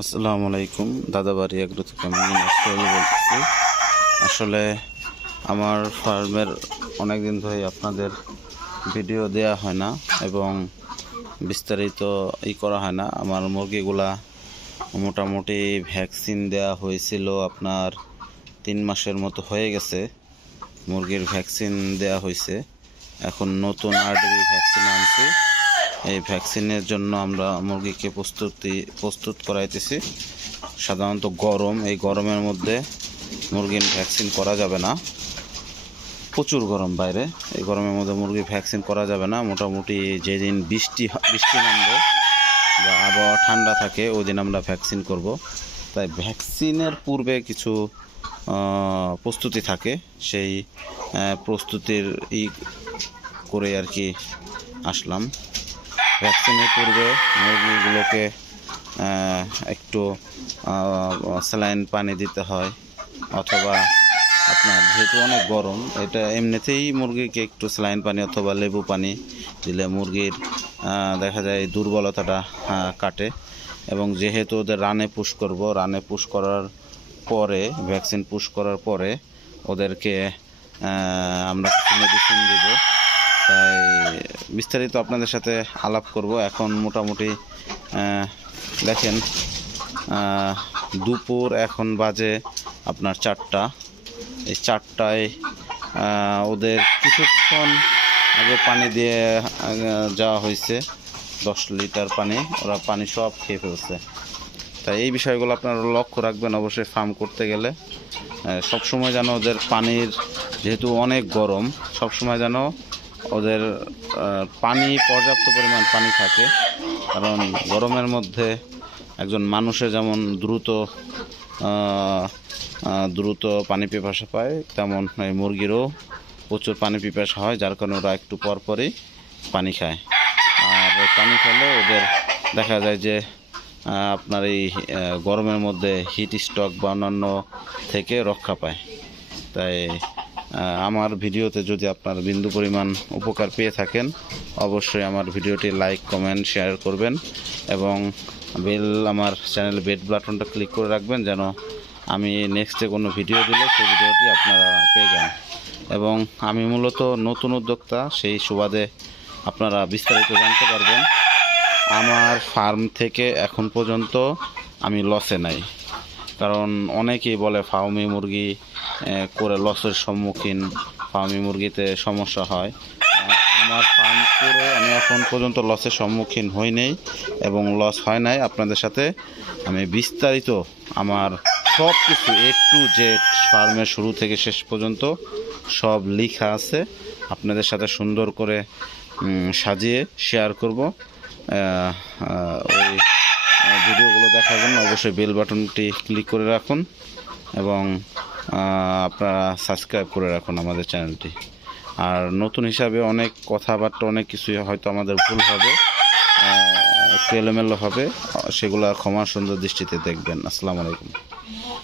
আসসালামু আলাইকুম। দাদাবাড়ি এগ্রো থেকে আমি বলতেছি। আসলে আমার ফার্মের অনেক দিন ধরে আপনাদের ভিডিও দেয়া হয় না এবং বিস্তারিত করা হয় না। আমার মুরগিগুলা মোটামুটি ভ্যাকসিন দেয়া হয়েছিল, আপনার 3 মাসের মতো হয়ে গেছে। মুরগির ভ্যাকসিন দেয়া হয়েছে। এখন নতুন আরডিবি ভ্যাকসিন আনছি। এই ভ্যাকসিনের জন্য আমরা মুরগিকে প্রস্তুত করাইতেছি। সাধারণত এই গরমের মধ্যে মুরগির ভ্যাকসিন করা যাবে না, প্রচুর গরম বাইরে। এই গরমের মধ্যে মুরগির ভ্যাকসিন করা যাবে না। মোটামুটি যেদিন বৃষ্টি নামবে বা আবহাওয়া ঠান্ডা থাকে ওই দিন আমরা ভ্যাকসিন করব। তাই ভ্যাকসিনের পূর্বে কিছু প্রস্তুতি থাকে, সেই প্রস্তুতির করে আর কি আসলাম। ভ্যাকসিনের পূর্বে মুরগিগুলোকে একটু স্যালাইন পানি দিতে হয়, অথবা আপনার যেহেতু অনেক গরম, এটা এমনিতেই মুরগিকে একটু স্যালাইন পানি অথবা লেবু পানি দিলে মুরগির দেখা যায় দুর্বলতাটা কাটে। এবং যেহেতু ওদের রানে পুশ করার পরে, ভ্যাকসিন পুশ করার পরে ওদেরকে আমরা কিছু মেডিসিন দেব। তাই বিস্তারিত আপনাদের সাথে আলাপ করব। এখন মোটামুটি দেখেন দুপুর, এখন বাজে আপনার 4টা। এই 4টায় ওদের কিছুক্ষণ আগে পানি দিয়ে যাওয়া হয়েছে, 10 লিটার পানি। ওরা পানি সব খেয়ে ফেলছে। তাই এই বিষয়গুলো আপনারা লক্ষ্য রাখবেন অবশ্যই ফার্ম করতে গেলে। সবসময় যেন ওদের পানির, যেহেতু অনেক গরম, সবসময় যেন ওদের পর্যাপ্ত পরিমাণ পানি থাকে। কারণ গরমের মধ্যে একজন মানুষের যেমন দ্রুত পানি পিপাসা পায়, তেমন এই মুরগিরও প্রচুর পানি পিপাসা হয়, যার কারণে ওরা একটু পরপরই পানি খায়। আর পানি খেলে ওদের দেখা যায় যে আপনার এই গরমের মধ্যে হিট স্ট্রোক বা অন্যান্য থেকে রক্ষা পায়। তাই আমার ভিডিওতে যদি আপনার বিন্দু পরিমাণ উপকার পেয়ে থাকেন, অবশ্যই আমার ভিডিওটি লাইক, কমেন্ট, শেয়ার করবেন এবং আমার চ্যানেলে বেল বাটনটা ক্লিক করে রাখবেন, যেন আমি নেক্সটে কোনো ভিডিও দিলে সেই ভিডিওটি আপনারা পেয়ে যান। এবং আমি মূলত নতুন উদ্যোক্তা, সেই সুবাদে আপনারা বিস্তারিত জানতে পারবেন। আমার ফার্ম থেকে এখন পর্যন্ত আমি লসে নাই। কারণ অনেকেই বলে ফার্মি মুরগি করে লসের সম্মুখীন, ফার্মি মুরগিতে সমস্যা হয়। আমার ফার্ম করে আমি এখন পর্যন্ত লসের সম্মুখীন হই নাই এবং লস হয় নাই। আপনাদের সাথে আমি বিস্তারিত আমার সব কিছু A to Z ফার্মের শুরু থেকে শেষ পর্যন্ত সব লেখা আছে, আপনাদের সাথে সুন্দর করে সাজিয়ে শেয়ার করব। ওই ভিডিওগুলো দেখার জন্য অবশ্যই বেল বাটনটি ক্লিক করে রাখুন এবং আপনারা সাবস্ক্রাইব করে রাখুন আমাদের চ্যানেলটি। আর নতুন হিসাবে অনেক কথাবার্তা, অনেক কিছুই হয়তো আমাদের ভুল হবে, একটু এলোমেলো হবে, সেগুলো ক্ষমা সুন্দর দৃষ্টিতে দেখবেন। আসসালামু আলাইকুম।